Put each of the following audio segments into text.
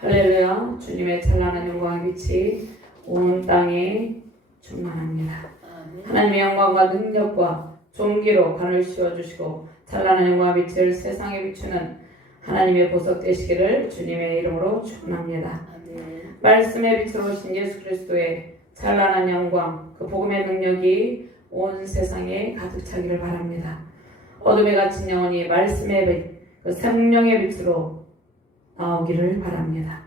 할렐루야. 주님의 찬란한 영광의 빛이 온 땅에 충만합니다. 하나님의 영광과 능력과 존귀로 관을 씌워주시고 찬란한 영광의 빛을 세상에 비추는 하나님의 보석 되시기를 주님의 이름으로 축원합니다. 말씀의 빛으로 오신 예수 그리스도의 찬란한 영광, 그 복음의 능력이 온 세상에 가득 차기를 바랍니다. 어둠에 갇힌 영혼이 말씀의 빛, 그 생명의 빛으로 나오기를 바랍니다.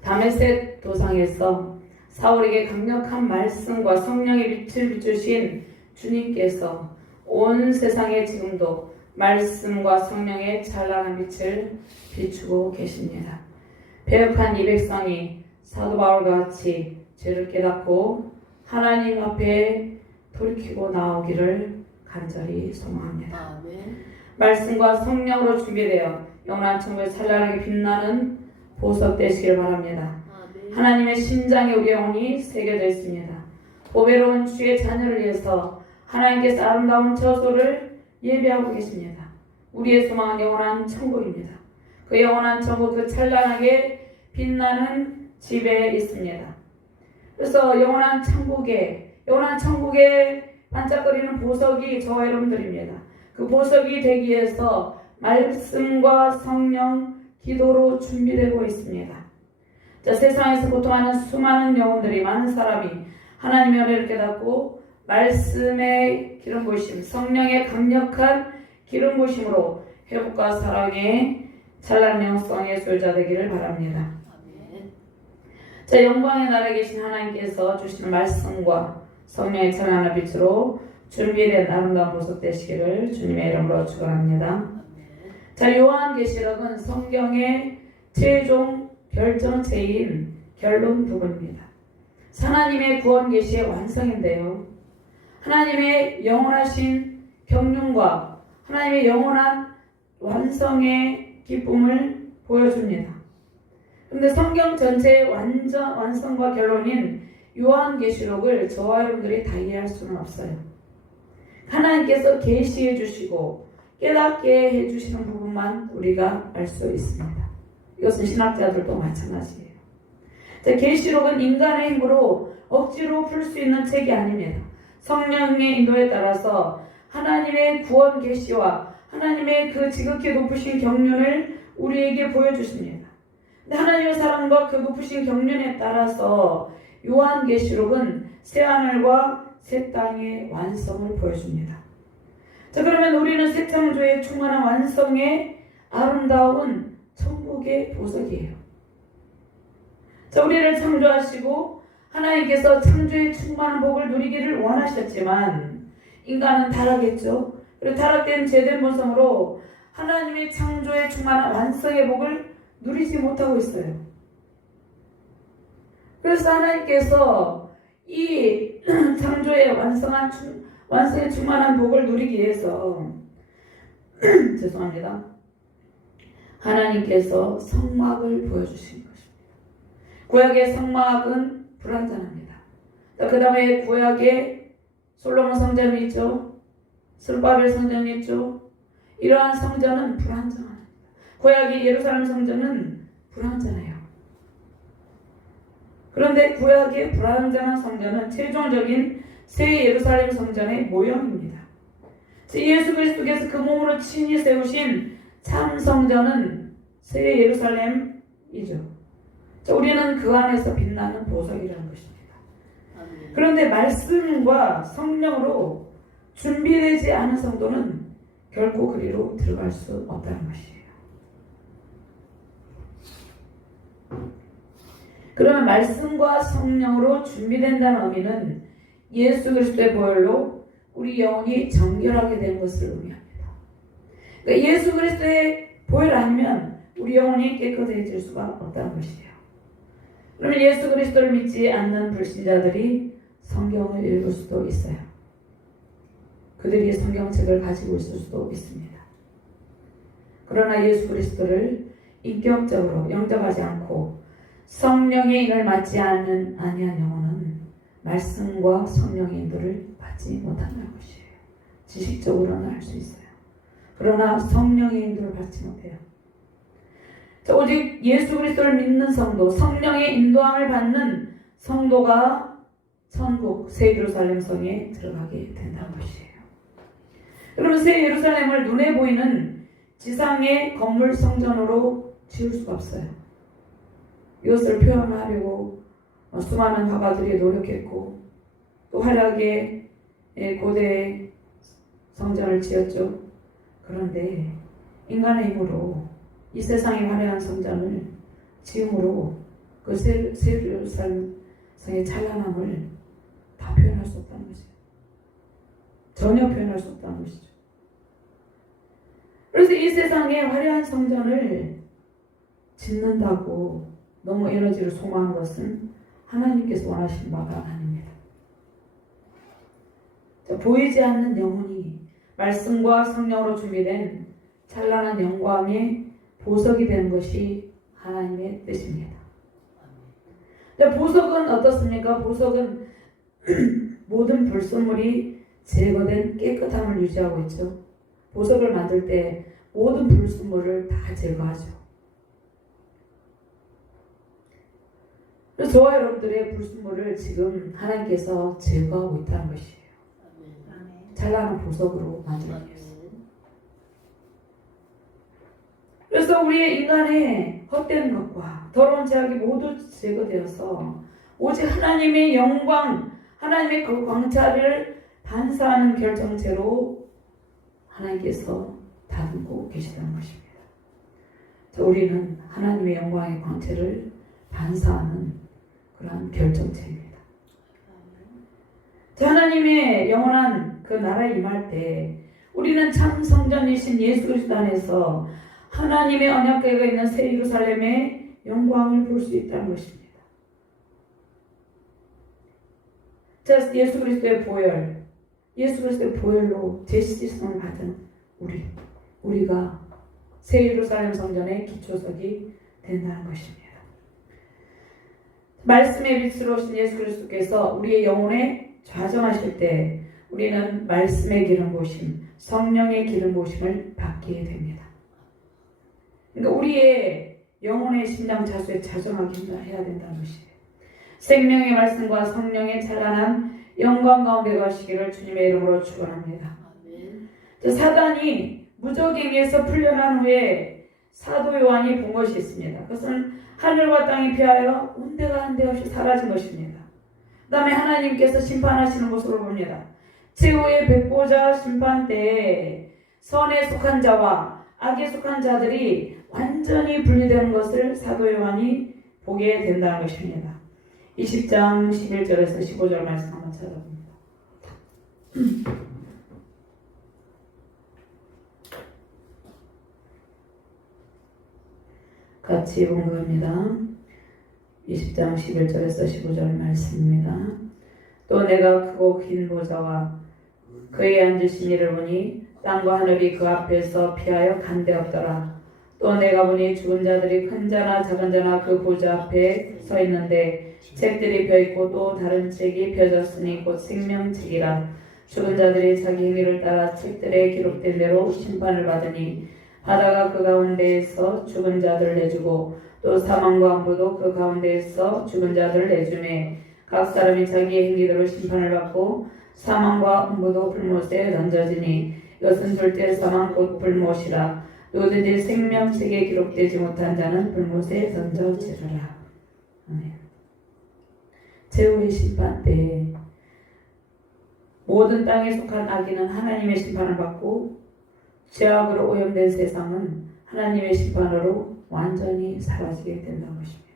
다메섹 도상에서 사울에게 강력한 말씀과 성령의 빛을 비추신 주님께서 온 세상에 지금도 말씀과 성령의 찬란한 빛을 비추고 계십니다. 배역한 이 백성이 사도 바울과 같이 죄를 깨닫고 하나님 앞에 돌이키고 나오기를 간절히 소망합니다. 말씀과 성령으로 준비되어 영원한 천국에 찬란하게 빛나는 보석 되시길 바랍니다. 하나님의 심장에 우리 영혼이 새겨져 있습니다. 보배로운 주의 자녀를 위해서 하나님께서 아름다운 처소를 예비하고 계십니다. 우리의 소망은 영원한 천국입니다. 그 영원한 천국, 그 찬란하게 빛나는 집에 있습니다. 그래서 영원한 천국에 반짝거리는 보석이 저와 여러분들입니다. 그 보석이 되기 위해서 말씀과 성령, 기도로 준비되고 있습니다. 자, 세상에서 고통하는 수많은 영혼들이, 많은 사람이 하나님의 은혜를 깨닫고 말씀의 기름 부으심, 성령의 강력한 기름 부으심으로 회복과 사랑의 찬란한 영성의 소유자 되기를 바랍니다. 자, 영광의 나라에 계신 하나님께서 주시는 말씀과 성령의 찬란한 빛으로 준비된 아름다운 보석 되시기를 주님의 이름으로 축원합니다. 자, 요한계시록은 성경의 최종 결정체인 결론 부분입니다. 하나님의 구원 계시의 완성인데요. 하나님의 영원하신 경륜과 하나님의 영원한 완성의 기쁨을 보여줍니다. 그런데 성경 전체의 완성과 결론인 요한계시록을 저와 여러분들이 다 이해할 수는 없어요. 하나님께서 계시해 주시고 깨닫게 해주시는 부분만 우리가 알 수 있습니다. 이것은 신학자들도 마찬가지예요. 계시록은 인간의 힘으로 억지로 풀 수 있는 책이 아닙니다. 성령의 인도에 따라서 하나님의 구원 계시와 하나님의 그 지극히 높으신 경륜을 우리에게 보여주십니다. 근데 하나님의 사랑과 그 높으신 경륜에 따라서 요한계시록은 새하늘과 새 땅의 완성을 보여줍니다. 자, 그러면 우리는 새 창조의 충만한 완성의 아름다운 천국의 보석이에요. 자, 우리를 창조하시고 하나님께서 창조의 충만한 복을 누리기를 원하셨지만 인간은 타락했죠. 그리고 타락된 죄된 본성으로 하나님의 창조의 충만한 완성의 복을 누리지 못하고 있어요. 그래서 하나님께서 이 창조의 완성의 충만한 복을 누리기 위해서 죄송합니다. 하나님께서 성막을 보여주신 것입니다. 구약의 성막은 불완전합니다. 그 다음에 구약에 솔로몬 성전이 있죠. 스룹바벨 성전이 있죠. 이러한 성전은 불완전합니다. 구약의 예루살렘 성전은 불완전해요. 그런데 구약의 불완전한 성전은 최종적인 새 예루살렘 성전의 모형입니다. 예수 그리스도께서 그 몸으로 친히 세우신 참 성전은 새 예루살렘이죠. 우리는 그 안에서 빛나는 보석이라는 것입니다. 그런데 말씀과 성령으로 준비되지 않은 성도는 결코 그리로 들어갈 수 없다는 것이에요. 그러면 말씀과 성령으로 준비된다는 의미는 예수 그리스도의 보혈로 우리 영혼이 정결하게 된 것을 의미합니다. 그러니까 예수 그리스도의 보혈 아니면 우리 영혼이 깨끗해질 수가 없다는 것이에요. 그러면 예수 그리스도를 믿지 않는 불신자들이 성경을 읽을 수도 있어요. 그들이 성경책을 가지고 있을 수도 있습니다. 그러나 예수 그리스도를 인격적으로 영접하지 않고 성령의 인을 받지 아니한 영혼은 말씀과 성령의 인도를 받지 못한다는 것이에요. 지식적으로는 알 수 있어요. 그러나 성령의 인도를 받지 못해요. 오직 예수 그리스도를 믿는 성도, 성령의 인도함을 받는 성도가 천국 새 예루살렘 성에 들어가게 된다는 것이에요. 그러면 새 예루살렘을 눈에 보이는 지상의 건물 성전으로 지을 수가 없어요. 이것을 표현하려고 수많은 화가들이 노력했고 또 화려하게 고대 성전을 지었죠. 그런데 인간의 힘으로 이 세상의 화려한 성전을 지음으로 그 새 예루살렘 성의 찬란함을 다 표현할 수 없다는 것이에요. 전혀 표현할 수 없다는 것이죠. 그래서 이 세상에 화려한 성전을 짓는다고 너무 에너지를 소모한 것은 하나님께서 원하시는 바가 아닙니다. 보이지 않는 영혼이 말씀과 성령으로 준비된 찬란한 영광의 보석이 되는 것이 하나님의 뜻입니다. 보석은 어떻습니까? 보석은 모든 불순물이 제거된 깨끗함을 유지하고 있죠. 보석을 만들 때 모든 불순물을 다 제거하죠. 그래서 저와 여러분들의 불순물을 지금 하나님께서 제거하고 있다는 것이에요. 찬란한 보석으로 만들기 위해서. 그래서 우리의 인간의 헛된 것과 더러운 죄악이 모두 제거되어서 오직 하나님의 영광, 하나님의 그 광채를 반사하는 결정체로 하나님께서 다듬고 계시다는 것입니다. 우리는 하나님의 영광의 광채를 반사하는 그러한 결정체입니다. 하나님의 영원한 그 나라에 임할 때 우리는 참 성전이신 예수 그리스도 안에서 하나님의 언약궤가 있는 새 예루살렘의 영광을 볼 수 있다는 것입니다. 예수 그리스도의 보혈, 예수 그리스도의 보혈로 제시성을 받은 우리가 새 예루살렘 성전의 기초석이 된다는 것입니다. 말씀의 빛으로 오신 예수 그리스도께서 우리의 영혼에 좌정하실 때 우리는 말씀의 기름 부으심, 성령의 기름 부으심을 받게 됩니다. 그러니까 우리의 영혼의 심장 자수에 자정하게 해야 된다는 것이에요. 생명의 말씀과 성령의 찬란한 영광 가운데 가시기를 주님의 이름으로 축원합니다. 사단이 무적행에서 풀려난 후에 사도 요한이 본 것이 있습니다. 그것은 하늘과 땅이 피하여 온데가 한데 없이 사라진 것입니다. 그 다음에 하나님께서 심판하시는 모습을 봅니다. 최후의 백보자 심판 때에 선에 속한 자와 악에 속한 자들이 완전히 분리되는 것을 사도 요한이 보게 된다는 것입니다. 20장 11절에서 15절 말씀 한번 찾아봅니다. 같이 봉독합니다. 20장 11절에서 15절 말씀입니다. 또 내가 크고 긴 보좌와 그에 앉으신 이를 보니 땅과 하늘이 그 앞에서 피하여 간데없더라. 또 내가 보니 죽은 자들이 큰 자나 작은 자나 그 보좌 앞에 서 있는데 책들이 펴있고 또 다른 책이 펴졌으니 곧 생명책이라. 죽은 자들이 자기 행위를 따라 책들에 기록된 대로 심판을 받으니 바다가 그 가운데에서 죽은 자들을 내주고 또 사망과 안부도 그 가운데에서 죽은 자들을 내주매 각 사람이 자기의 행위대로 심판을 받고 사망과 안부도 불못에 던져지니 이것은 절대 사망 곧 불못이라. 누구든지 생명책에 기록되지 못한 자는 불못에 던져지리라. 아멘. 최후의 심판 때 모든 땅에 속한 악인은 하나님의 심판을 받고 죄악으로 오염된 세상은 하나님의 심판으로 완전히 사라지게 된다는 것입니다.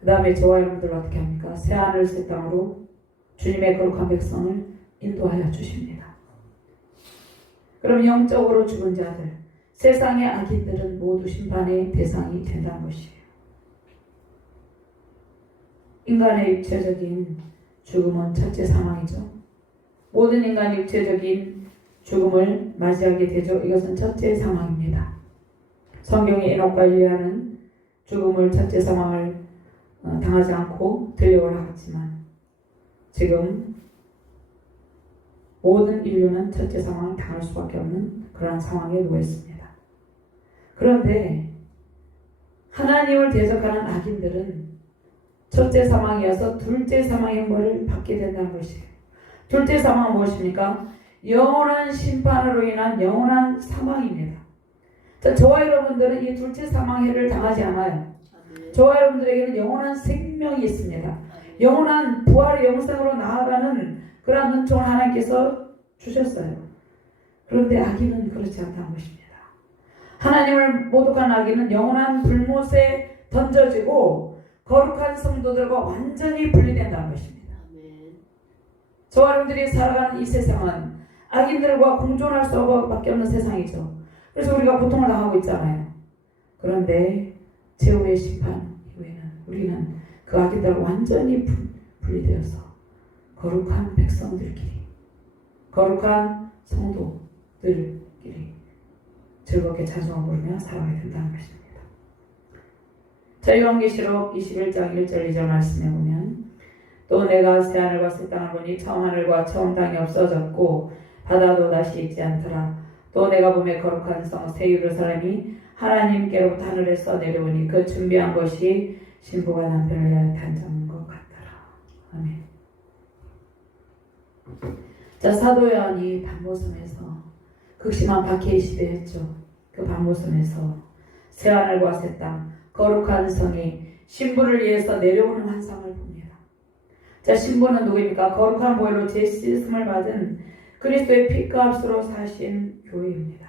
그 다음에 저와 여러분들 어떻게 합니까? 새하늘 새 땅으로 주님의 거룩한 백성을 인도하여 주십니다. 그럼 영적으로 죽은 자들, 세상의 악인들은 모두 심판의 대상이 된다는 것이에요. 인간의 육체적인 죽음은 첫째 사망이죠. 모든 인간이 육체적인 죽음을 맞이하게 되죠. 이것은 첫째 사망입니다. 성경이 에녹과 엘리야는 죽음을 첫째 사망을 당하지 않고 들려오라 했지만 지금 모든 인류는 첫째 사망을 당할 수밖에 없는 그러한 상황에 놓여 있습니다. 그런데 하나님을 대적하는 악인들은 첫째 사망이어서 둘째 사망의 형벌을 받게 된다는 것이에요. 둘째 사망은 무엇입니까? 영원한 심판으로 인한 영원한 사망입니다. 자, 저와 여러분들은 이 둘째 사망해를 당하지 않아요. 저와 여러분들에게는 영원한 생명이 있습니다. 영원한 부활의 영생으로 나아가는 그러한 은총을 하나님께서 주셨어요. 그런데 악인은 그렇지 않다는 것입니다. 하나님을 모독한 악인은 영원한 불못에 던져지고 거룩한 성도들과 완전히 분리된다는 것입니다. 저와 여러분들이 살아가는 이 세상은 악인들과 공존할 수밖에 없는 세상이죠. 그래서 우리가 고통을 당하고 있잖아요. 그런데 제후의 심판 이후에는 우리는 그 악인들과 완전히 분리되어서 거룩한 백성들끼리, 거룩한 성도들끼리 즐겁게 찬송을 부르며 살아가게 된다는 것입니다. 자, 요한계시록 21장 1절 2절 말씀에 보면 또 내가 새하늘과 새 땅을 보니 처음 하늘과 처음 땅이 없어졌고 바다도 다시 있지 않더라. 또 내가 보매 거룩한 성 새 예루살렘이 하나님께로부터 하늘에서 내려오니 그 준비한 것이 신부가 남편을 위하여 탄정한 것 같더라. 아멘. 자, 사도 요한이 반모섬에서 극심한 박해의 시대였죠. 그 반모섬에서 새하늘과 새 땅, 거룩한 성이 신부를 위해서 내려오는 환상을 봅니다. 자, 신부는 누구입니까? 거룩한 보혈로 제씻음을 받은 그리스도의 피값으로 사신 교회입니다.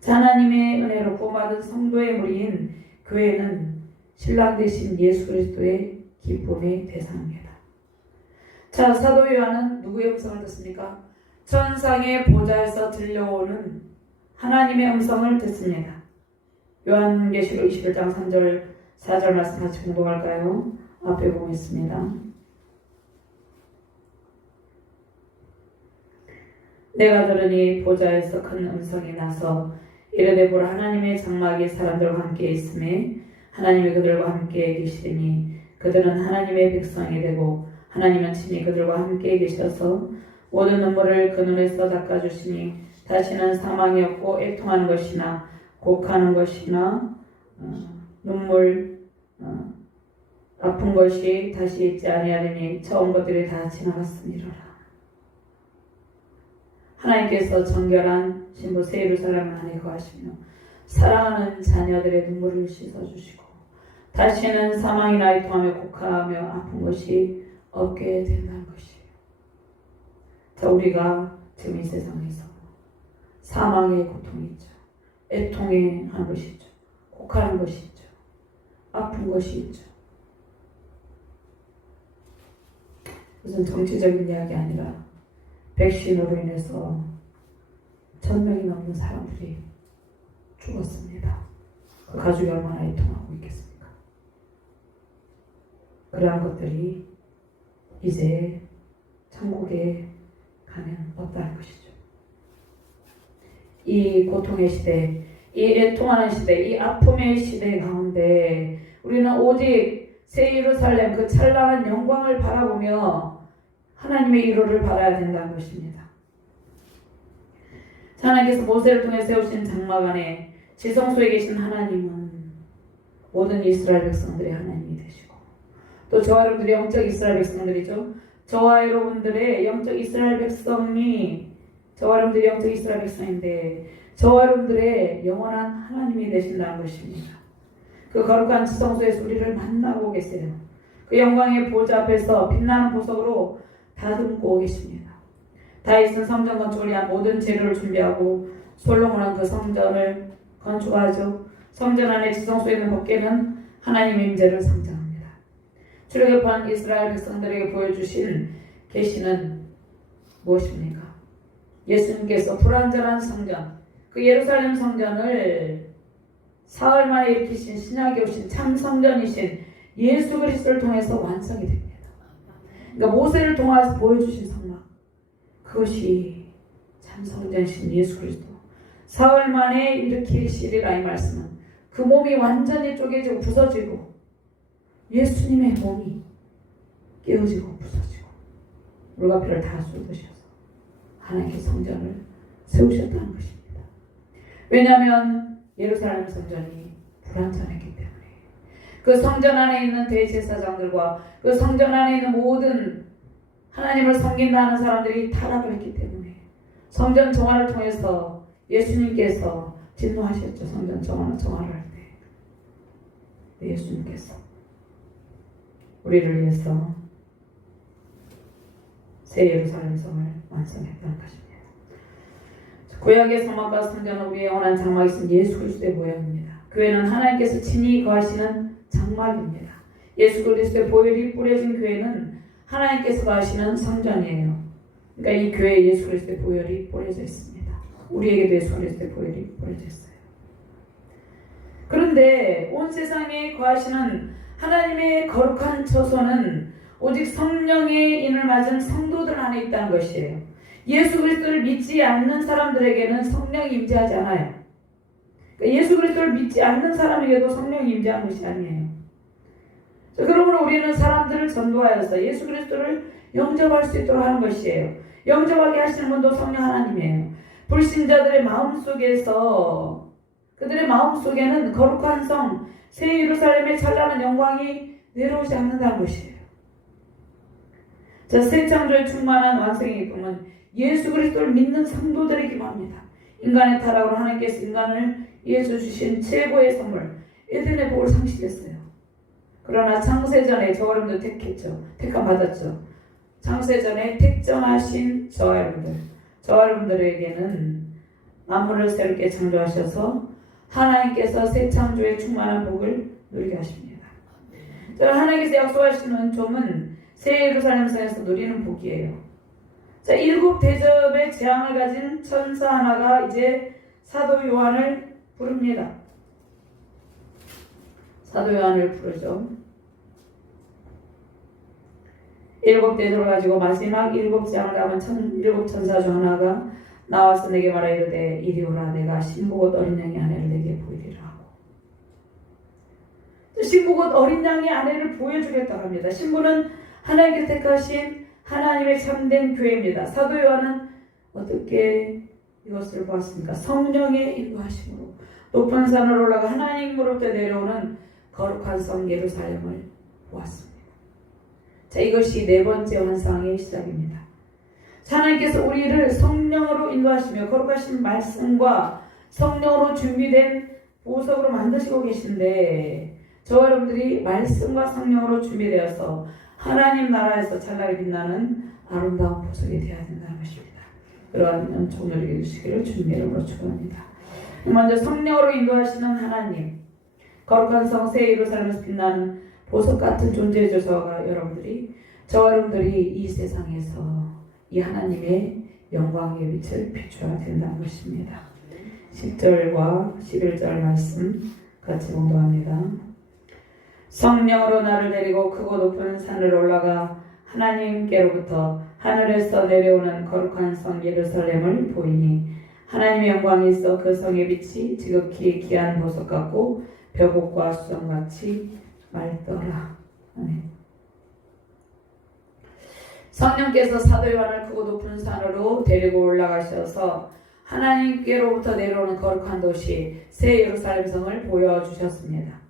자, 하나님의 은혜로 구원받은 성도의 무리인 교회는 신랑 되신 예수 그리스도의 기쁨의 대상입니다. 자, 사도 요한은 누구의 음성을 듣습니까? 천상의 보좌에서 들려오는 하나님의 음성을 듣습니다. 요한계시록 21장 3절 4절 말씀 같이 공독할까요? 앞에 보겠습니다. 내가 들으니 보좌에서 큰 음성이 나서 이르되 보라 하나님의 장막이 사람들과 함께 있음에 하나님이 그들과 함께 계시리니 그들은 하나님의 백성이 되고 하나님은 친히 그들과 함께 계셔서 모든 눈물을 그 눈에서 닦아주시니 다시는 사망이 없고 애통하는 것이나 곡하는 것이나 눈물 아픈 것이 다시 있지 아니하리니 처음 것들이 다 지나갔음이로라. 하나님께서 정결한 신부 새 예루살렘 안에 거하시며 사랑하는 자녀들의 눈물을 씻어주시고 다시는 사망이나 애통하며 곡하며 아픈 것이 없게 된다는 것이에요. 자, 우리가 지금 이 세상에서 사망의 고통이 있죠. 애통해 하는 것이 있죠. 곡하는 것이 있죠. 아픈 것이 있죠. 무슨 정치적인 이야기 아니라 백신으로 인해서 1000명이 넘는 사람들이 죽었습니다. 그 가족이 얼마나 애통하고 있겠습니까? 그러한 것들이 이제 천국에 가면 없다는 것이죠. 이 고통의 시대, 이 애통하는 시대, 이 아픔의 시대 가운데 우리는 오직 새 예루살렘 그 찬란한 영광을 바라보며 하나님의 위로를 받아야 된다는 것입니다. 하나님께서 모세를 통해 세우신 장막 안에 지성소에 계신 하나님은 모든 이스라엘 백성들의 하나님이 되시고 또 저와 여러분들이 영적 이스라엘 백성들이죠. 저와 여러분들의 영적 이스라엘 백성이 저와 여러분들이 영적 이스라엘 백성인데 저와 여러분들의 영원한 하나님이 되신다는 것입니다. 그 거룩한 지성소에서 우리를 만나고 계세요. 그 영광의 보좌 앞에서 빛나는 보석으로 다듬고 계십니다. 다윗은 성전 건축을 위한 모든 재료를 준비하고 솔로몬은 그 성전을 건축하죠. 성전 안에 지성소에 있는 법궤는 하나님의 임재를 상징합니다. 출애굽한 이스라엘 백성들에게 보여주신 계시는 무엇입니까? 예수님께서 불완전한 성전, 그 예루살렘 성전을 사흘 만에 일으키신 신약에 오신 참 성전이신 예수 그리스도를 통해서 완성이 됩니다. 그러니까 모세를 통해서 보여주신 성막, 그것이 참 성전이신 예수 그리스도 사흘 만에 일으키시리라. 이 말씀은 그 몸이 완전히 쪼개지고 부서지고 예수님의 몸이 깨어지고 부서지고 물과 피를 다 쏟으셔서 하나님의 성전을 세우셨다는 것입니다. 왜냐하면 예루살렘 성전이 불완전했기 때문에 그 성전 안에 있는 대제사장들과 그 성전 안에 있는 모든 하나님을 섬긴다 하는 사람들이 타락을 했기 때문에 성전 정화를 통해서 예수님께서 진노하셨죠. 성전 정화를 할 때 예수님께서 우리를 위해서 새 예루살렘 성을 완성했다는 것입니다. 구약의 성막과 성전은 우리의 영원한 장막이신 예수 그리스도의 모양입니다. 교회는 하나님께서 친히 거하시는 장막입니다. 예수 그리스도의 보혈이 뿌려진 교회는 하나님께서 거하시는 성전이에요. 그러니까 이 교회에 예수 그리스도의 보혈이 뿌려져 있습니다. 우리에게도 예수 그리스도의 보혈이 뿌려져 있어요. 그런데 온 세상에 거하시는 하나님의 거룩한 처소는 오직 성령의 인을 맞은 성도들 안에 있다는 것이에요. 예수 그리스도를 믿지 않는 사람들에게는 성령이 임재하지 않아요. 그러니까 예수 그리스도를 믿지 않는 사람에게도 성령이 임재하는 것이 아니에요. 그러므로 우리는 사람들을 전도하여서 예수 그리스도를 영접할 수 있도록 하는 것이에요. 영접하게 하시는 분도 성령 하나님이에요. 불신자들의 마음속에서 그들의 마음속에는 거룩한 성 새 예루살렘의 찬란한 영광이 내려오지 않는다는 것이에요. 자, 새 창조에 충만한 완성의 기쁨은 예수 그리스도를 믿는 성도들의 기쁨입니다. 인간의 타락으로 하나님께서 인간을 위해서 주신 최고의 선물 에덴의 복을 상실했어요. 그러나 창세전에 저 여러분들 택했죠. 택함 받았죠. 창세전에 택정하신 저 여러분들에게는 만물을 새롭게 창조하셔서 하나님께서 새 창조에 충만한 복을 누리게 하십니다. 하나님께서 약속하시는 은총은 새 예루살렘 성에서 누리는 복이에요. 자, 7 대접의 재앙을 가진 천사 하나가 이제 사도 요한을 부릅니다. 사도 요한을 부르죠. 7 대접을 가지고 마지막 7 재앙을 담은 7 천사 중 하나가 나와서 내게 말하 이르되 이리 오라 내가 신부 곧 어린 양의 아내를 내게 보이리라 하고. 신부 곧 어린 양의 아내를 보여주겠다고 합니다. 신부는 하나님께 택하신 하나님의 참된 교회입니다. 사도 요한은 어떻게 이것을 보았습니까? 성령의 인도하심으로 높은 산으로 올라가 하나님으로부터 내려오는 거룩한 성 예루살렘을 보았습니다. 자, 이것이 4번째 환상의 시작입니다. 하나님께서 우리를 성령으로 인도하시며 거룩하신 말씀과 성령으로 준비된 보석으로 만드시고 계신데 저 여러분들이 말씀과 성령으로 준비되어서 하나님 나라에서 찬란하게 빛나는 아름다운 보석이 되어야 된다는 것입니다. 그러한 은총을 누리게 해주시기를 주님의 이름으로 축원합니다. 먼저 성령으로 인도하시는 하나님, 거룩한 성 새 예루살렘에서 빛나는 보석 같은 존재의 저와 여러분들이 이 세상에서 이 하나님의 영광의 빛을 비춰야 된다는 것입니다. 10절과 11절 말씀 같이 공부합니다. 성령으로 나를 데리고 크고 높은 산을 올라가 하나님께로부터 하늘에서 내려오는 거룩한 성 예루살렘을 보이니 하나님의 영광이 있어 그 성의 빛이 지극히 귀한 보석 같고 벽옥과 수정같이 맑더라. 아멘. 성령께서 사도 요한을 크고 높은 산으로 데리고 올라가셔서 하나님께로부터 내려오는 거룩한 도시 새 예루살렘 성을 보여주셨습니다.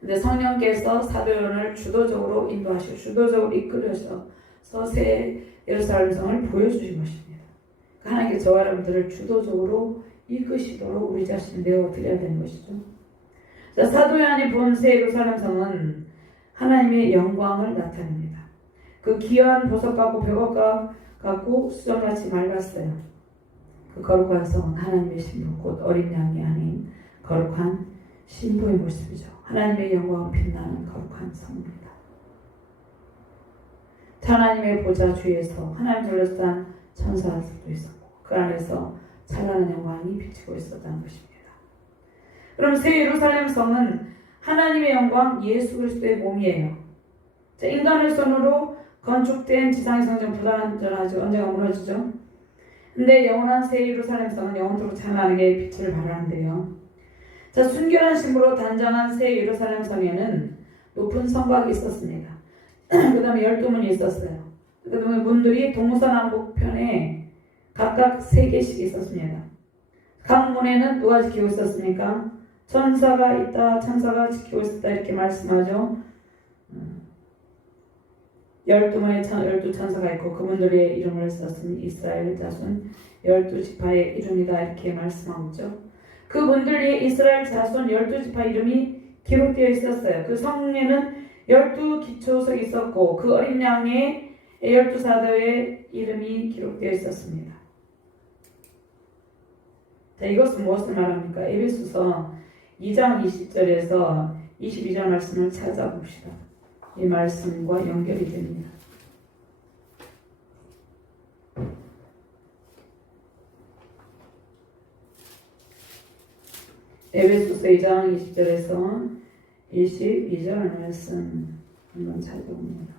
근데 성령께서 사도 요한을 주도적으로 인도하시고 주도적으로 이끌어서 새 예루살렘 성을 보여주신 것입니다. 하나님께서 저와 여러분들을 주도적으로 이끄시도록 우리 자신을 내어드려야 되는 것이죠. 자, 사도 요한이 본 새 예루살렘 성은 하나님의 영광을 나타냅니다. 그 귀한 보석 같고 벽옥 같고 수정같이 맑았어요. 그 거룩한 성은 하나님의 신부 곧 어린 양이 아닌 거룩한 신부의 모습이죠. 하나님의 영광을 빛나는 거룩한 성입니다. 하나님의 보좌 주위에서 하나님 둘러싼 천사들도 있었고 그 안에서 찬란한 영광이 비치고 있었다는 것입니다. 그럼 새 예루살렘 성은 하나님의 영광 예수 그리스도의 몸이에요. 자, 인간의 손으로 건축된 지상의 성전 불완전하죠. 언젠가 무너지죠. 근데 영원한 새 예루살렘 성은 영원토록 찬란하게 빛을 발하는데요. 자, 순결한 신부로 단장한 새 예루살렘 성에는 높은 성곽이 있었습니다. 그 다음에 12문이 있었어요. 그 다음에 문들이 동서남북편에 각각 3개씩 있었습니다. 각 문에는 누가 지키고 있었습니까? 천사가 있다, 천사가 지키고 있었다 이렇게 말씀하죠. 12 천사가 있고 그분들의 이름을 썼으니 이스라엘 자손 12지파의 이름이다 이렇게 말씀하고 있죠. 그분들의 이스라엘 자손 12지파 이름이 기록되어 있었어요. 그 성에는 12기초석이 있었고 그 어린 양의 12사도의 이름이 기록되어 있었습니다. 자, 이것은 무엇을 말합니까? 에베소서 2장 20절에서 22절 말씀을 찾아봅시다. 이 말씀과 연결이 됩니다. 에베소서 2장 20절에서 22절 말씀 한번 찾아봅니다.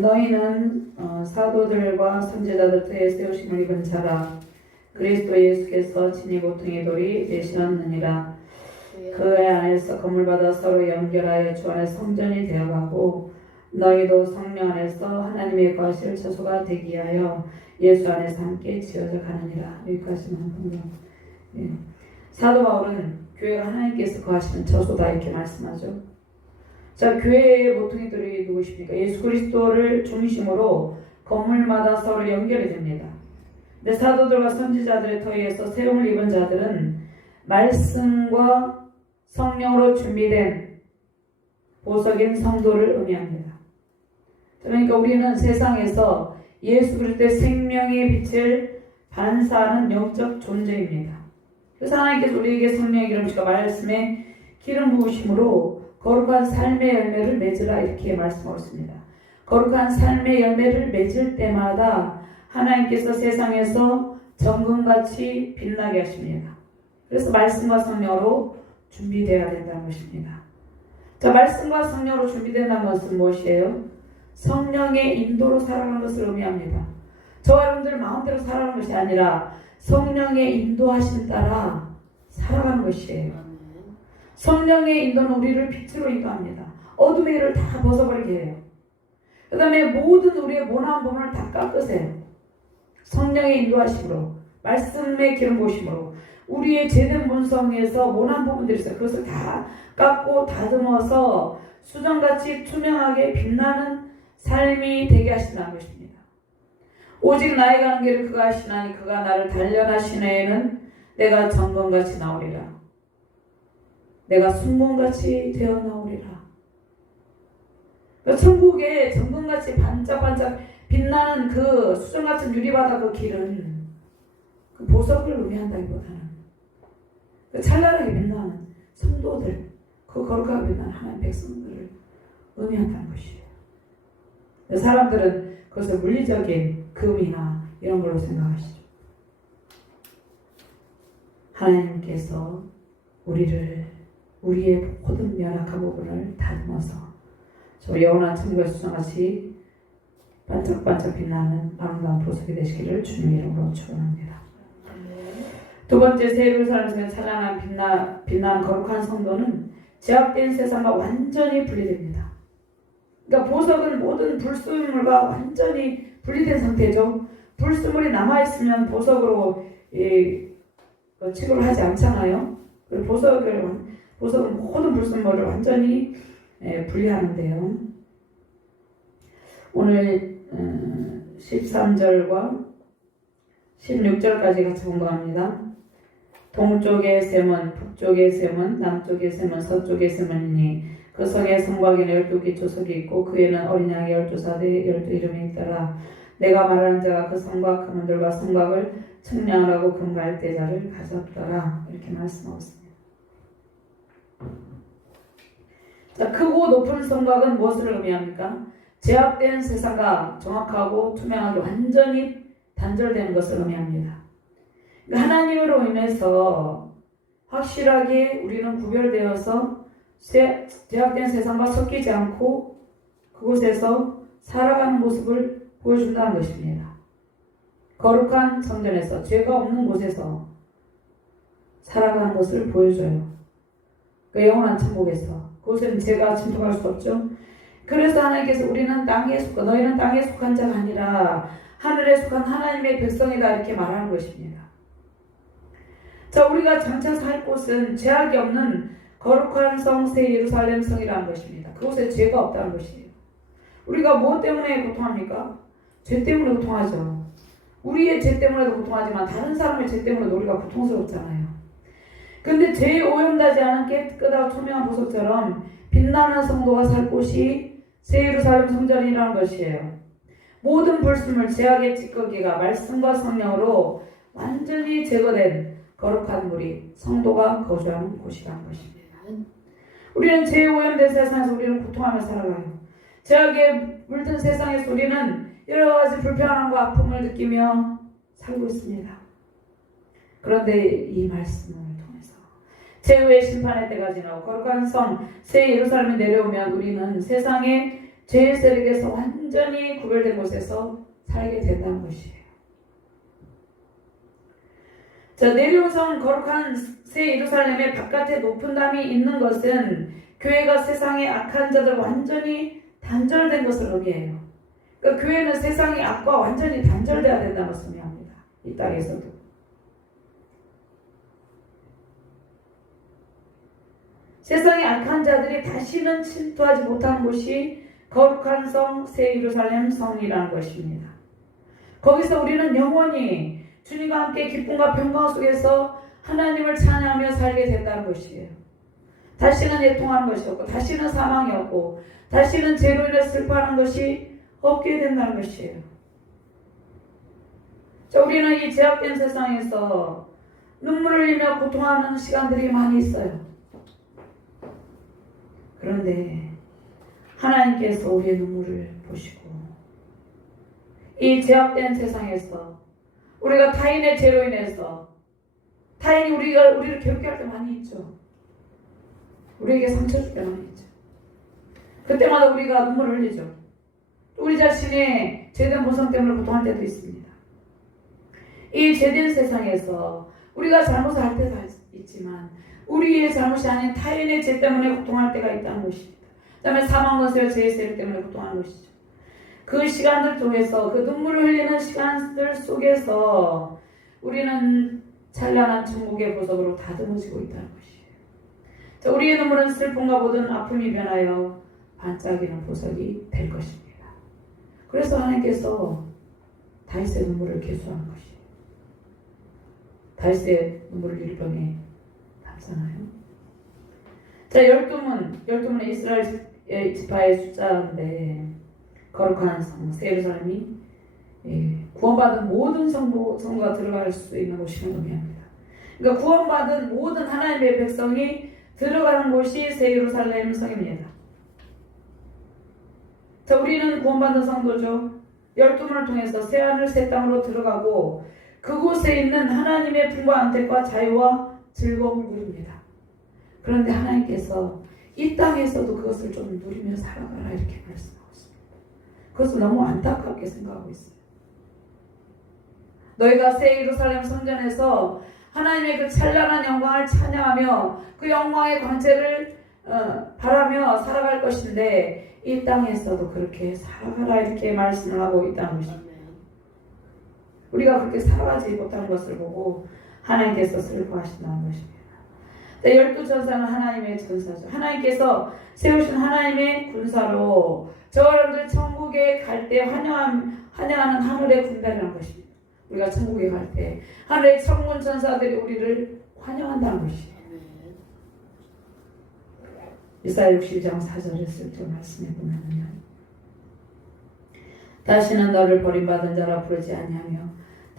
너희는 사도들과 선지자들 터에 세우심을 입은 자라 그리스도 예수께서 친히 고통의 돌이 되셨느니라. 그 안에서 건물받아 서로 연결하여 주 안에 성전이 되어가고 너희도 성령 안에서 하나님의 거하실 처소가 되기 위하여 예수 안에서 함께 지어져 가느니라. 여기까지만 보면 사도 바울은 교회가 하나님께서 거하시는 처소다 이렇게 말씀하죠. 자, 교회의 모퉁이들이 누구십니까? 예수 그리스도를 중심으로 건물마다 서로 연결이 됩니다. 근데 사도들과 선지자들의 터위에서 세움을 입은 자들은 말씀과 성령으로 준비된 보석인 성도를 의미합니다. 그러니까 우리는 세상에서 예수 그리스도의 생명의 빛을 반사하는 영적 존재입니다. 그래서 하나님께서 우리에게 성령의 기름 주시고 말씀에 기름 부으심으로 거룩한 삶의 열매를 맺으라 이렇게 말씀하고 있습니다. 거룩한 삶의 열매를 맺을 때마다 하나님께서 세상에서 정금같이 빛나게 하십니다. 그래서 말씀과 성령으로 준비되어야 된다는 것입니다. 자, 말씀과 성령으로 준비된다는 것은 무엇이에요? 성령의 인도로 살아가는 것을 의미합니다. 저와 여러분들 마음대로 살아가는 것이 아니라 성령의 인도하심 따라 살아가는 것이에요. 성령의 인도는 우리를 빛으로 인도합니다. 어둠의 일을 다 벗어버리게 해요. 그 다음에 모든 우리의 모난 부분을 다 깎으세요. 성령의 인도하심으로, 말씀의 기름 부으심으로 우리의 죄된 본성에서 모난 부분들이 있어요. 그것을 다 깎고 다듬어서 수정같이 투명하게 빛나는 삶이 되게 하신다는 것입니다. 오직 나의 가는 길을 그가 하시나니 그가 나를 단련하시네에는 내가 정금같이 나오리라. 내가 순금같이 되어 나오리라. 천국에 정금같이 반짝반짝 빛나는 그 수정같은 유리바다 그 길은 그 보석을 의미한다기보다는 그 찬란하게 빛나는 성도들, 그 거룩하게 빛나는 하나님 백성들을 의미한다는 것이에요. 사람들은 그것을 물리적인 금이나 이런 걸로 생각하시죠. 하나님께서 우리의 모든 연약한 부분을 다듬어서 저 영원한 천국의 수정같이 반짝반짝 빛나는 아름다운 보석이 되시기를 주님 이름으로 축원합니다. 두 번째, 새 예루살렘에서 찬란한 빛나는 거룩한 성도는 제약된 세상과 완전히 분리됩니다. 그러니까 보석은 모든 불순물과 완전히 분리된 상태죠. 불순물이 남아있으면 보석으로 취급을 하지 않잖아요. 그리고 보석은 모든 불순물을 완전히 분리하는데요. 오늘 13절과 16절까지 같이 공부합니다. 동쪽의 셈은, 북쪽의 셈은, 남쪽의 셈은, 서쪽의 셈은이니 그 성에 성곽에는 12기초석이 있고 그에는 어린 양의 12사대의 12이름이 있더라. 내가 말하는 자가 그 성곽 그문들과 성곽을 측량하라고 금갈대자를 가졌더라. 이렇게 말씀하고 있습니다. 자, 크고 높은 성곽은 무엇을 의미합니까? 제약된 세상과 정확하고 투명하게 완전히 단절되는 것을 의미합니다. 하나님으로 인해서 확실하게 우리는 구별되어서 제약된 세상과 섞이지 않고 그곳에서 살아가는 모습을 보여준다는 것입니다. 거룩한 성전에서 죄가 없는 곳에서 살아가는 것을 보여줘요. 그 영원한 천국에서 그곳에는 죄가 침투할 수 없죠. 그래서 하나님께서 우리는 땅에 속한, 너희는 땅에 속한 자가 아니라 하늘에 속한 하나님의 백성이다 이렇게 말하는 것입니다. 자, 우리가 장차 살 곳은 죄악이 없는 거룩한 성 새 예루살렘 성이라는 것입니다. 그곳에 죄가 없다는 것이에요. 우리가 무엇 때문에 고통합니까? 죄 때문에 고통하죠. 우리의 죄 때문에도 고통하지만 다른 사람의 죄 때문에도 우리가 고통스럽잖아요. 근데 죄에 오염되지 않은 깨끗하고 투명한 보석처럼 빛나는 성도가 살 곳이 새 예루살렘 성전이라는 것이에요. 모든 불순물, 죄악의 찌꺼기가 말씀과 성령으로 완전히 제거된 거룩한 물이 성도가 거주하는 곳이라는 것입니다. 우리는 죄에 오염된 세상에서 우리는 고통하며 살아가요. 죄악에 물든 세상에서 우리는 여러 가지 불편함과 아픔을 느끼며 살고 있습니다. 그런데 이 말씀을 통해서 죄의 심판의 때가 지나고 거룩한 성 새 예루살렘에 내려오면 우리는 세상의 죄의 세력에서 완전히 구별된 곳에서 살게 된다는 것이에요. 자, 내려온 성 거룩한 새 예루살렘의 바깥에 높은 담이 있는 것은 교회가 세상의 악한 자들 완전히 단절된 것을 의미해요. 그러니까 교회는 세상의 악과 완전히 단절돼야 된다는 것을 의미합니다. 이 땅에서도. 세상의 악한 자들이 다시는 침투하지 못하는 곳이 거룩한 성 새 예루살렘 성이라는 것입니다. 거기서 우리는 영원히 주님과 함께 기쁨과 평강 속에서 하나님을 찬양하며 살게 된다는 것이에요. 다시는 애통하는 것이 없고 다시는 사망이 없고 다시는 죄로 인해 슬퍼하는 것이 없게 된다는 것이에요. 자, 우리는 이 죄악된 세상에서 눈물을 흘리며 고통하는 시간들이 많이 있어요. 그런데 하나님께서 우리의 눈물을 보시고 이 죄악된 세상에서 우리가 타인의 죄로 인해서 타인이 우리를 괴롭게 할 때 많이 있죠. 우리에게 상처 줄 때 많이 있죠. 그때마다 우리가 눈물을 흘리죠. 우리 자신의 죄된 본성 때문에 고통할 때도 있습니다. 이 죄된 세상에서 우리가 잘못을 할 때도 있지만 우리의 잘못이 아닌 타인의 죄 때문에 고통할 때가 있다는 것입니다. 그 다음에 사망 권세와 죄의 세력 때문에 고통하는 것이죠. 그 시간들 통해서 그 눈물을 흘리는 시간들 속에서 우리는 찬란한 천국의 보석으로 다듬어지고 있다는 것이에요. 자, 우리의 눈물은 슬픔과 모든 아픔이 변하여 반짝이는 보석이 될 것입니다. 그래서 하나님께서 다윗의 눈물을 계수하는 것이에요. 다윗의 눈물을 일병에 담잖아요. 자, 12문 이스라엘 지파의 숫자인데 거룩한 성 새 예루살렘이 구원받은 모든 성도가 들어갈 수 있는 곳임을 의미합니다. 그러니까 구원받은 모든 하나님의 백성이 들어가는 곳이 새 예루살렘 성입니다. 자, 우리는 구원받은 성도죠. 12문을 통해서 새하늘 새 땅으로 들어가고 그곳에 있는 하나님의 풍과 안택과 자유와 즐거움을 누립니다. 그런데 하나님께서 이 땅에서도 그것을 좀 누리며 살아가라 이렇게 말씀하고 있습니다. 그것을 너무 안타깝게 생각하고 있어요. 너희가 새 예루살렘 성전에서 하나님의 그 찬란한 영광을 찬양하며 그 영광의 광채를 바라며 살아갈 것인데 이 땅에서도 그렇게 살아가라 이렇게 말씀을 하고 있다는 것입니다. 우리가 그렇게 살아가지 못하는 것을 보고 하나님께서 슬퍼하신다는 것입니다. 12천사는 하나님의 천사죠. 하나님께서 세우신 하나님의 군사로 저 여러분들 천국에 갈 때 환영하는 하늘의 군대라는 것입니다. 우리가 천국에 갈 때 하늘의 천군 천사들이 우리를 환영한다는 것이에요. 이사야 62장 4절에 쓸 말씀해 보면요, 다시는 너를 버림받은 자라 부르지 아니하며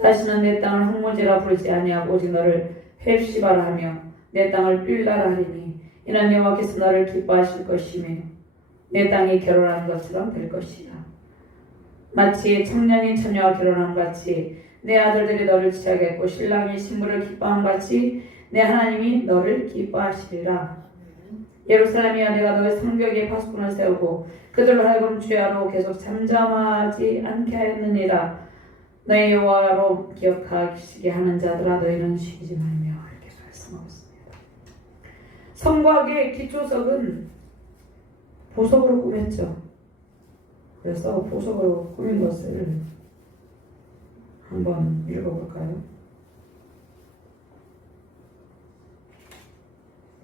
다시는 내 땅을 흙먼지라 부르지 아니하고 오직 너를 헵시바라 하며 내 땅을 빌라라 하리니 이는 여호와께서 너를 기뻐하실 것이며 내 땅이 결혼하는 것처럼 될 것이라. 마치 청년이 처녀와 결혼함 같이 내 아들들이 너를 취하겠고 신랑이 신부를 기뻐함 같이 내 하나님이 너를 기뻐하시리라. 예루살렘이여, 내가 너의 성벽에 파수꾼을 세우고 그들로 하여금 주야로 계속 잠잠하지 않게 하였느니라. 너의 여호와로 기억하시게 하는 자들아, 너희는 쉬지 말며 이렇게 말씀하고 있습니다. 성곽의 기초석은 보석으로 꾸몄죠. 그래서 보석으로 꾸민 것을 한번 읽어볼까요?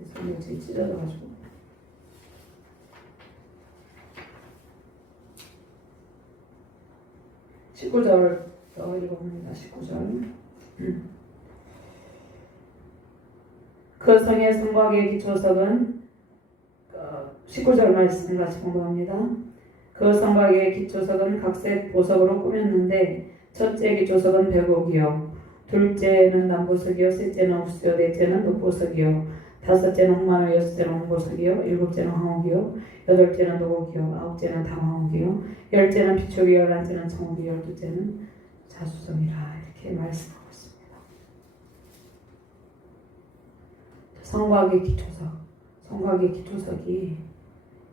손이 지금 찢어져가지고. 19절 더 읽어봅니다. 19절. 그 성의 성곽의 기초석은 19절 말씀 같이 공부합니다. 그 성곽의 기초석은 각색 보석으로 꾸몄는데 첫째 기초석은 백옥이요, 둘째는 남보석이요, 셋째는 옥수요, 넷째는 녹보석이요, 다섯째는 홍만호, 여섯째는 홍보석이요, 일곱째는 황옥이요, 여덟째는 노곡이요, 아홉째는 당황옥이요, 열째는 비촉이요, 열한째는 청옥이, 열두째는 자수성이라 이렇게 말씀하고 있습니다. 성곽의 기초석, 성곽의 기초석이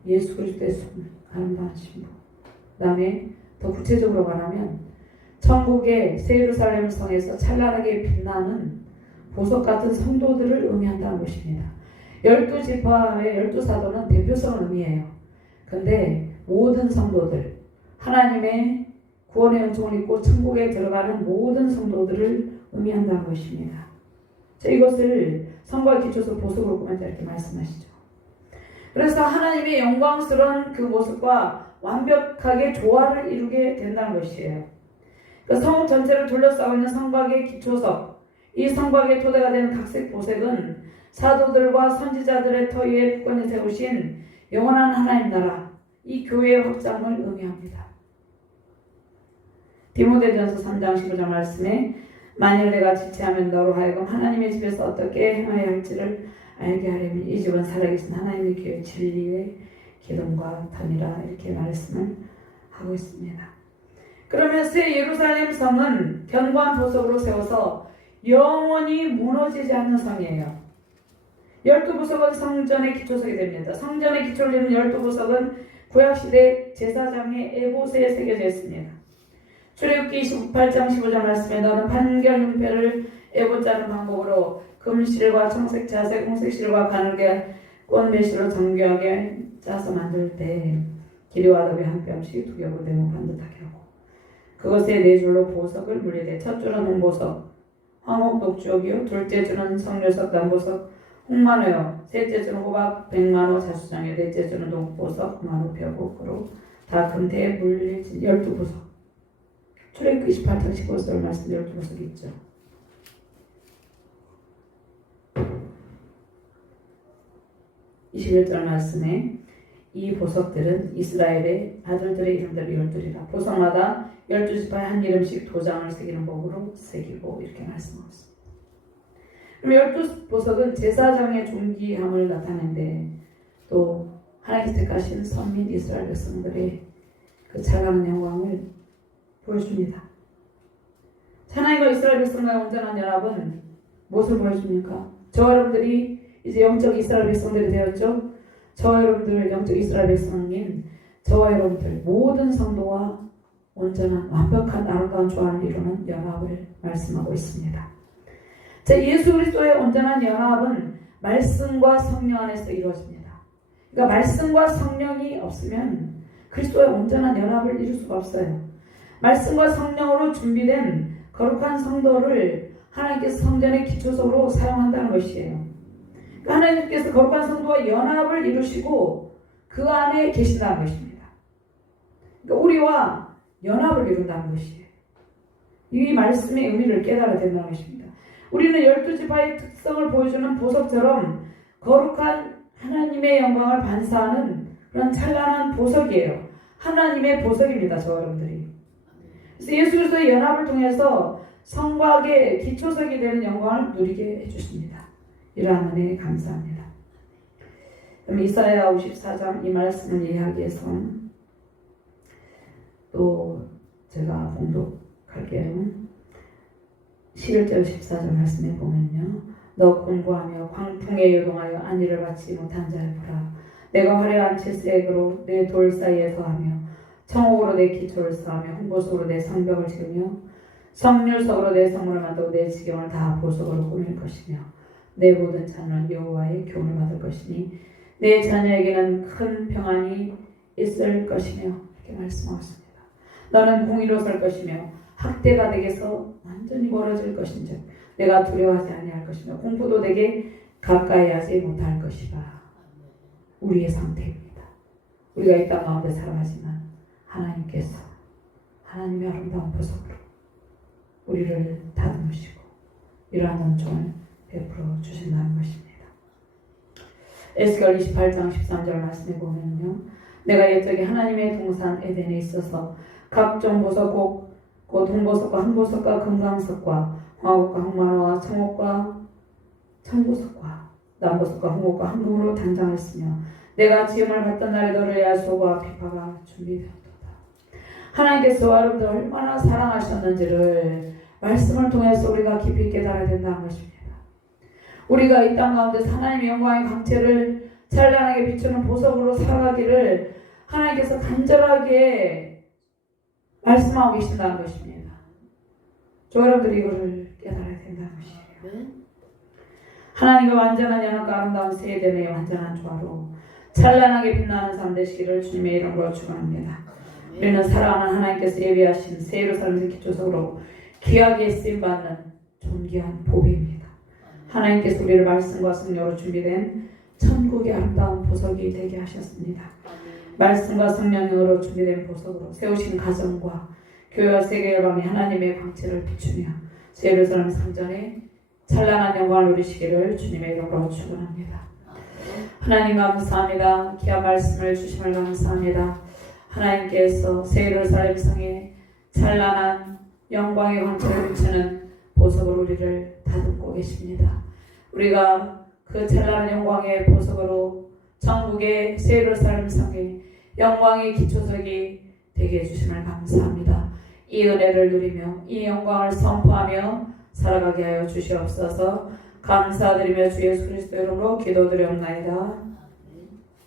예수 그리스도의 손, 아름다운 신부. 그 다음에 더 구체적으로 말하면 천국의 새 예루살렘 성에서 찬란하게 빛나는 보석 같은 성도들을 의미한다는 것입니다. 12지파의 12사도는 대표성을 의미해요. 근데 모든 성도들, 하나님의 구원의 은총을 입고 천국에 들어가는 모든 성도들을 의미한다는 것입니다. 자, 이것을 성곽 기초석 보석으로 꾸몄다 이렇게 말씀하시죠. 그래서 하나님의 영광스러운 그 모습과 완벽하게 조화를 이루게 된다는 것이에요. 그 성 전체를 둘러싸고 있는 성곽의 기초석, 이 성곽의 토대가 되는 각색 보석은 사도들과 선지자들의 터 위에 굳건히 세우신 영원한 하나님 나라, 이 교회의 확장을 의미합니다. 디모데전서 3장 15절 말씀에 만일 내가 지체하면 너로 하여금 하나님의 집에서 어떻게 행해야 할지를 알게 하려면 이 집은 살아계신 하나님의 교회 진리의 기둥과 터니라 이렇게 말씀을 하고 있습니다. 그러면 새 예루살렘 성은 견고한 보석으로 세워서 영원히 무너지지 않는 성이에요. 12보석은 성전의 기초석이 됩니다. 성전의 기초를 이루는 12보석은 구약시대 제사장의 에봇에 새겨져 있습니다. 출애굽기 28장 15절 말씀에 너는 판결문패를 에봇 짜는 방법으로 금실과 청색, 자색, 홍색 실과 가늘게 꽃매실로 정교하게 짜서 만들 때 길이와 너비 한 뼘씩 두 겹으로 네모 반듯하게 하고 그것에 네 줄로 보석을 물리되 첫 줄은 홍보석, 황옥 녹주옥이요, 둘째 줄은 석류석, 남보석, 홍만호요, 셋째 줄은 호박, 백만호, 자수장이요, 넷째 줄은 녹보석, 만호, 벼곡으로 다 금태에 물릴 12보석. 출애굽기 28장 15절 말씀 12보석이 있죠. (21절) 말씀에 이 보석들은 이스라엘의 아들들의 이름대로 12이라 보석마다 12지파에 한 이름씩 도장을 새기는 법으로 새기고 이렇게 말씀하고 있습니다. 그럼 12보석은 제사장의 존귀함을 나타내는데 또 하나님께서 택하신 선민 이스라엘 백성들의 그 찬란한 영광을 보여줍니다. 하나님과 이스라엘 백성과의 온전한 연합은 무엇을 보여줍니까? 저와 여러분들이 이제 영적 이스라엘 백성들이 되었죠. 저와 여러분들 영적 이스라엘 백성인 저와 여러분들 모든 성도와 온전한 완벽한 아름다운 조화를 이루는 연합을 말씀하고 있습니다. 자, 예수 그리스도의 온전한 연합은 말씀과 성령 안에서 이루어집니다. 그러니까 말씀과 성령이 없으면 그리스도의 온전한 연합을 이룰 수가 없어요. 말씀과 성령으로 준비된 거룩한 성도를 하나님께서 성전의 기초석으로 사용한다는 것이에요. 하나님께서 거룩한 성도와 연합을 이루시고 그 안에 계신다는 것입니다. 그러니까 우리와 연합을 이룬다는 것이에요. 이 말씀의 의미를 깨달아야 된다는 것입니다. 우리는 12지파의 특성을 보여주는 보석처럼 거룩한 하나님의 영광을 반사하는 그런 찬란한 보석이에요. 하나님의 보석입니다. 저와 여러분들이. 그래서 예수 그리스도의 연합을 통해서 성곽의 기초석이 되는 영광을 누리게 해주십니다. 이러한 은혜에 감사합니다. 그럼 이사야 54장 이 말씀을 이해하기 위해서 또 제가 봉독할게요. 11절 14절 말씀에 보면요. 너 공고하며 광풍에 요동하여 안위를 받지 못한 자를 보라. 내가 화려한 칠색으로 내 돌 사이에서 하며 청옥으로 내 기초를 쌓으며 홍보석으로 내 성벽을 지으며 석류석으로 내 성문을 만들고 내 지경을 다 보석으로 꾸밀 것이며 내 모든 자녀는 여호와의 교훈을 받을 것이니 내 자녀에게는 큰 평안이 있을 것이며 이렇게 말씀하고 있습니다. 너는 공의로 설 것이며 학대가 내게서 완전히 멀어질 것인즉 내가 두려워하지 아니할 것이며 공포도 내게 가까이 하지 못할 것이다. 우리의 상태입니다. 우리가 이 땅 가운데 살아가지만 하나님께서 하나님의 아름다운 보석으로 우리를 다듬으시고 이러한 은총을 베풀어 주신다는 것입니다. 에스겔 28장 13절 말씀에 보면요, 내가 옛적에 하나님의 동산 에덴에 있어서 각종 보석 곧 홍보석과 흑보석과 금강석과 황옥과 흑마루와 청옥과 청보석과 남보석과 홍옥과 황금으로 단장했으며 내가 지음을 받던 날에 너를 위하여 소고와 비파가 준비되었도다. 하나님께서 아름다워 얼마나 사랑하셨는지를 말씀을 통해서 우리가 깊이 깨달아야 된다는 것입니다. 우리가 이 땅 가운데 하나님의 영광의 광채를 찬란하게 비추는 보석으로 살아가기를 하나님께서 간절하게 말씀하고 계신다는 것입니다. 저 여러분들이 이거를 깨달아야 된다는 것이에요. 하나님의 완전한 연합과 아름다운 새 에덴의 완전한 조화로 찬란하게 빛나는 삶 되시기를 주님의 이름으로 축원합니다. 우리는 사랑하는 하나님께서 예비하신 새 예루살렘 기초석으로 귀하게 쓰임받는 존귀한 보배입니다. 하나님께서 우리를 말씀과 성령으로 준비된 천국의 아름다운 보석이 되게 하셨습니다. 말씀과 성령으로 준비된 보석으로 세우신 가정과 교회와 세계 열방이 하나님의 광채를 비추며 새 예루살렘 상전에 찬란한 영광을 누리시기를 주님의 이름으로 축원합니다. 하나님 감사합니다. 귀한 말씀을 주심을 감사합니다. 하나님께서 새 예루살렘 성에 찬란한 영광의 광채를 비추는 보석으로 우리를 다듬고 계십니다. 우리가 그 찬란한 영광의 보석으로 천국의 새 예루살렘 성에 영광의 기초석이 되게 해주심을 감사합니다. 이 은혜를 누리며 이 영광을 선포하며 살아가게 하여 주시옵소서. 감사드리며 주 예수 그리스도 이름으로 기도드리옵나이다.